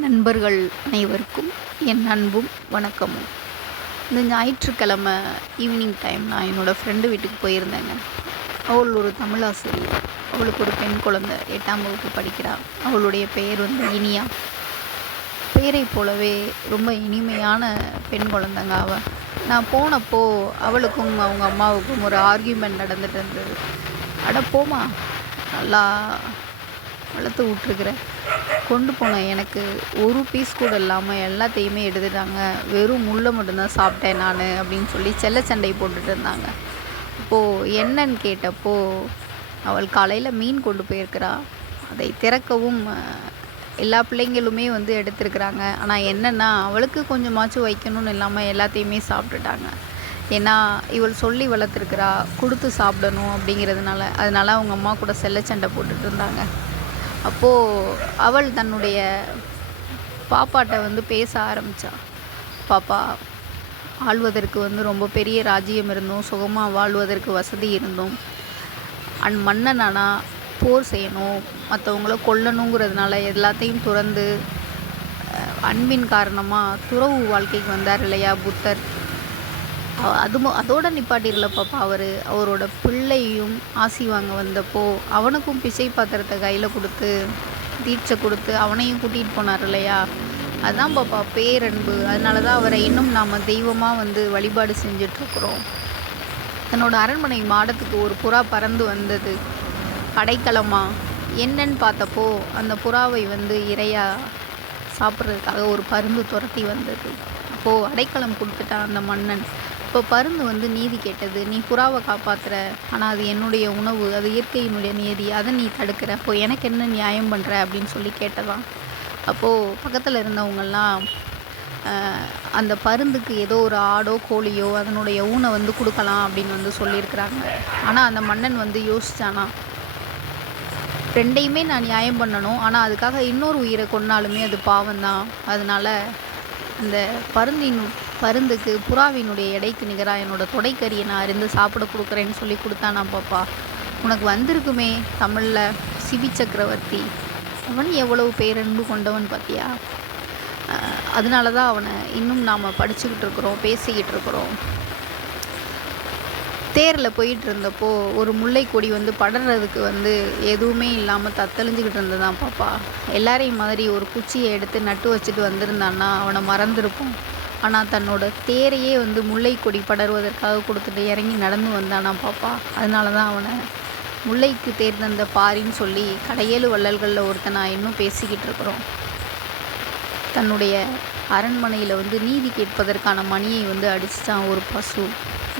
நண்பர்கள் அனைவருக்கும் என் அன்பும் வணக்கமும். இந்த ஞாயிற்றுக்கிழமை ஈவினிங் டைம் நான் என்னோடய ஃப்ரெண்டு வீட்டுக்கு போயிருந்தேங்க. அவள் ஒரு தமிழ் ஆசிரியர். அவளுக்கு ஒரு பெண் குழந்தை 8ஆம் வகுப்பு படிக்கிறாள். அவளுடைய பெயர் இனியா. பெயரை போலவே ரொம்ப இனிமையான பெண் குழந்தைங்க அவள். நான் போனப்போ அவளுக்கும் அவங்க அம்மாவுக்கும் ஒரு ஆர்கியூமெண்ட் நடந்துட்டு இருந்தது. அட போமா, நல்லா வளர்த்து விட்ருக்குற, கொண்டு போனேன், எனக்கு ஒரு பீஸ் கூட இல்லாமல் எல்லாத்தையுமே எடுத்துட்டாங்க, வெறும் முள்ளை மட்டும்தான் சாப்பிட்டேன் நான் அப்படின்னு சொல்லி செல்ல சண்டை போட்டுட்டு இருந்தாங்க. அப்போது என்னன்னு கேட்டப்போ, அவள் காலையில் மீன் கொண்டு போயிருக்கிறா, அதை திறக்கவும் எல்லா பிள்ளைங்களுமே எடுத்துருக்குறாங்க. ஆனால் என்னென்னா அவளுக்கு கொஞ்சமாச்சும் வைக்கணும்னு இல்லாமல் எல்லாத்தையுமே சாப்பிட்டுட்டாங்க. ஏன்னா இவள் சொல்லி வளர்த்துருக்குறா, கொடுத்து சாப்பிடணும் அப்படிங்கிறதுனால. அதனால் அவங்க அம்மா கூட செல்ல சண்டை போட்டுட்டு இருந்தாங்க. அப்போது அவள் தன்னுடைய பாப்பாட்ட பேச ஆரம்பித்தா. பாப்பா, ஆள்வதற்கு ரொம்ப பெரிய ராஜ்யம் இருந்தும், சுகமாக வாழ்வதற்கு வசதி இருந்தும், மன்னனானா போர் செய்யணும், மற்றவங்கள கொல்லணுங்கிறதுனால எல்லாத்தையும் துறந்து அன்பின் காரணமாக துறவு வாழ்க்கைக்கு வந்தார் இல்லையா புத்தர். அதோடு நிப்பாட்டிடல பாப்பா. அவரோட பிள்ளையும் ஆசி வாங்க வந்தப்போ அவனுக்கும் பிச்சை பாத்திரத்தை கையில் கொடுத்து தீட்சை கொடுத்து அவனையும் கூட்டிகிட்டு போனார் இல்லையா. அதுதான் பாப்பா பேரன்பு. அதனால தான் அவரை இன்னும் நாம் தெய்வமாக வழிபாடு செஞ்சிட்ருக்குறோம். தன்னோட அரண்மனை மாடத்துக்கு ஒரு புறா பறந்து வந்தது. அடைக்கலமாக என்னன்னு பார்த்தப்போ அந்த புறாவை இரையாக சாப்பிட்றதுக்காக ஒரு பருந்து துரத்தி வந்தது. அப்போது அடைக்கலம் கொடுத்துட்டான் அந்த மன்னன். இப்போ பருந்து நீதி கேட்டது. நீ புறாவை காப்பாற்றுற, ஆனால் அது என்னுடைய உணவு, அது இயற்கையினுடைய நியதி, அதை நீ தடுக்கிற, அப்போது எனக்கு என்ன நியாயம் பண்ணுற அப்படின்னு சொல்லி கேட்டதான். அப்போது பக்கத்தில் இருந்தவங்கெல்லாம் அந்த பருந்துக்கு ஏதோ ஒரு ஆடோ கோழியோ அதனுடைய ஊனை கொடுக்கலாம் அப்படின்னு சொல்லியிருக்கிறாங்க. ஆனால் அந்த மன்னன் யோசிச்சானா, ரெண்டையுமே நான் நியாயம் பண்ணணும், ஆனால் அதுக்காக இன்னொரு உயிரை கொன்னாலுமே அது பாவம்தான். அதனால் அந்த பருந்துக்கு புறாவினுடைய எடைக்கு நிகராக என்னோடய தொடைக்கறியை நான் அருந்து சாப்பிட கொடுக்குறேன்னு சொல்லி கொடுத்தானா பாப்பா. உனக்கு வந்திருக்குமே தமிழில் சிபி சக்கரவர்த்தி, அவன் எவ்வளவு பேரன்பு கொண்டவன் பார்த்தியா. அதனால தான் அவனை இன்னும் நாம் படிச்சுக்கிட்டு இருக்கிறோம், பேசிக்கிட்டு இருக்கிறோம். தேரில் போயிட்டு இருந்தப்போ ஒரு முல்லை கொடி படறதுக்கு எதுவுமே இல்லாமல் தத்தளிஞ்சிக்கிட்டு இருந்ததான் பாப்பா. எல்லாரையும் மாதிரி ஒரு குச்சியை எடுத்து நட்டு வச்சுட்டு வந்திருந்தான்னா அவனை மறந்துருப்போம். ஆனால் தன்னோட தேரையே முல்லை கொடி படருவதற்காக கொடுத்துட்டு இறங்கி நடந்து வந்தானா பாப்பா. அதனால தான் அவனை முல்லைக்கு தேர் தந்த பாரின்னு சொல்லி கடையேழு வள்ளல்களில் ஒருத்தனா இன்னும் பேசிக்கிட்டு இருக்கிறோம். தன்னுடைய அரண்மனையில் நீதி கேட்பதற்கான மணியை அடிச்சிட்டான் ஒரு பசு.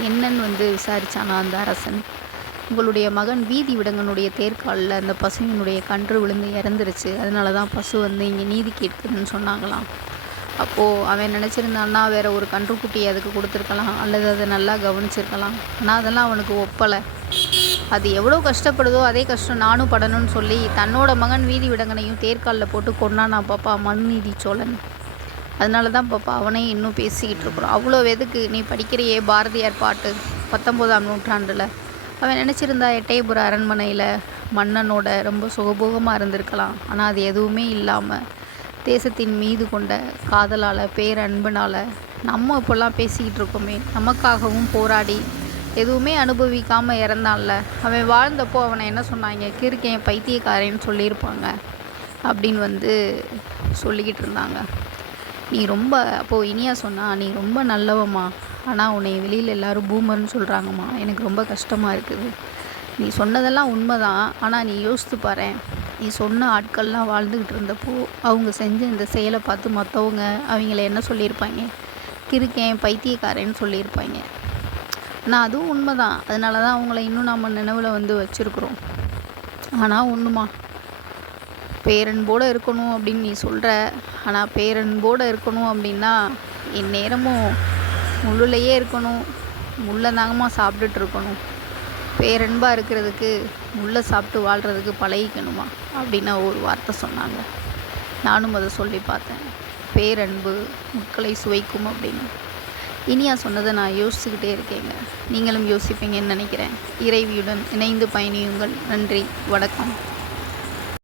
என்னன்னு விசாரித்தானா அந்த அரசன். உங்களுடைய மகன் வீதி விடங்கனுடைய தேர்காலில் அந்த பசுவினுடைய கன்று விழுந்து இறந்துருச்சு, அதனால தான் பசு இங்கே நீதி கேட்குதுன்னு சொன்னாங்களாம். அப்போது அவன் நினச்சிருந்தான்னா வேறு ஒரு கன்றுக்குட்டியை அதுக்கு கொடுத்துருக்கலாம், அல்லது அதை நல்லா கவனிச்சிருக்கலாம். ஆனால் அதெல்லாம் அவனுக்கு ஒப்பலை. அது எவ்வளோ கஷ்டப்படுதோ அதே கஷ்டம் நானும் படணும்னு சொல்லி தன்னோட மகன் வீதி விடங்கனையும் தேர்காலில் போட்டு கொன்னானா பாப்பா மனுநீதி சோழன். அதனால தான் பாப்பா அவனையும் இன்னும் பேசிக்கிட்டு இருக்கிறோம். அவ்வளோ எதுக்கு நீ படிக்கிறையே பாரதியார் பாட்டு 19ஆம் நூற்றாண்டில். அவன் நினச்சிருந்தா எட்டயபுர அரண்மனையில் மன்னனோட ரொம்ப சுகபோகமாக இருந்திருக்கலாம். ஆனால் அது எதுவுமே இல்லாமல் தேசத்தின் மீது கொண்ட காதலால் பேரன்புனால் நம்ம இப்போல்லாம் பேசிக்கிட்டு இருக்கோமே, நமக்காகவும் போராடி எதுவுமே அனுபவிக்காமல் இறந்தான்ல. அவன் வாழ்ந்தப்போ அவனை என்ன சொன்னாங்க, கிறுக்கேன் பைத்தியக்காரன்னு சொல்லியிருப்பாங்க அப்படின்னு சொல்லிக்கிட்டு இருந்தாங்க. நீ ரொம்ப அப்போது இனியா சொன்னா, நீ ரொம்ப நல்லவம்மா, ஆனால் உன்னை வெளியில் எல்லோரும் பூமர்னு சொல்கிறாங்கம்மா, எனக்கு ரொம்ப கஷ்டமாக இருக்குது. நீ சொன்னதெல்லாம் உண்மைதான், ஆனால் நீ யோசித்து பாரேன், நீ சொன்ன ஆட்கள்லாம் வாழ்ந்துக்கிட்டு இருந்தப்போ அவங்க செஞ்ச இந்த செயலை பார்த்து மற்றவங்க அவங்கள என்ன சொல்லியிருப்பாங்க, கிறுக்கேன் பைத்தியக்காரன்னு சொல்லியிருப்பாங்க. ஆனால் அதுவும் உண்மைதான். அதனால தான் அவங்கள இன்னும் நம்ம நினைவில் வச்சுருக்குறோம். ஆனால் ஒன்றுமா, பேரன்போடு இருக்கணும் அப்படின்னு நீ சொல்கிற, ஆனால் பேரன்போடு இருக்கணும் அப்படின்னா இந்நேரமும் முள்ளுலையே இருக்கணும், முள்ளை தாங்கம்மா சாப்பிட்டுட்டு இருக்கணும். பேரன்பாக இருக்கிறதுக்கு முள்ளை சாப்பிட்டு வாழ்கிறதுக்கு பழகிக்கணுமா அப்படின்னு ஒரு வார்த்தை சொன்னாங்க. நானும் அதை சொல்லி பார்த்தேன், பேரன்பு முட்களை சுவைக்கும் அப்படின்னு. இனியா சொன்னதை நான் யோசிச்சுக்கிட்டே இருக்கேங்க. நீங்களும் யோசிப்பீங்கன்னு நினைக்கிறேன். இறைவியுடன் இணைந்து பயணியுங்கள். நன்றி, வணக்கம்.